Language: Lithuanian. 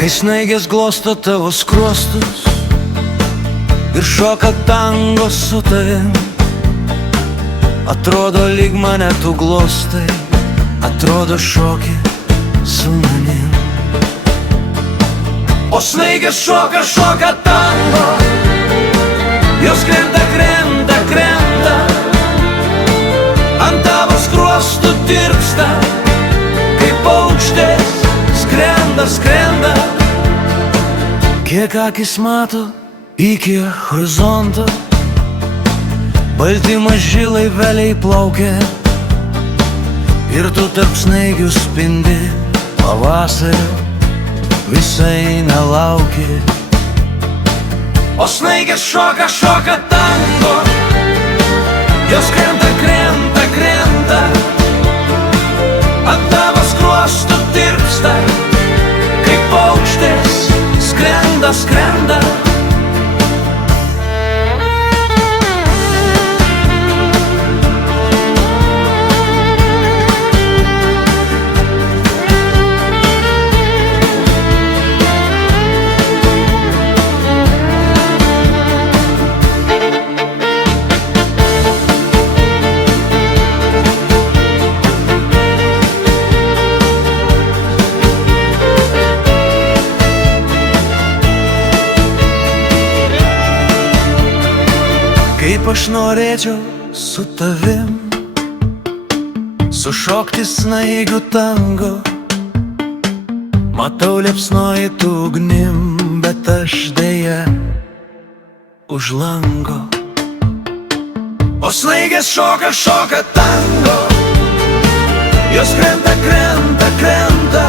Kai snaigės glosto tavo skruostus ir šoka tango su tavim, atrodo lyg mane tu glostai, atrodo šoki su manim. O snaigės šoka, šoka tango, jos krenta, krenta, krenta, ant tavo skruostų tirpsta, kaip paukštės skrenda, skrenda. Kiek akis mato iki horizonto, balti maži laiveliai plaukia, ir tu tarp snaigių spindi, pavasario visai nelauki. O snaigės šoka, šoka tango, jos krenta, krenta, krenta, ant tavo skruostų tirpsta, kaip paukštės skrenda, skrenda. Kaip aš norėčiau su tavim sušokti snaigių tango, matau liepsnoji tu ugnim, bet aš deja už lango. O snaigės šoka, šoka tango, jos krenta, krenta, krenta,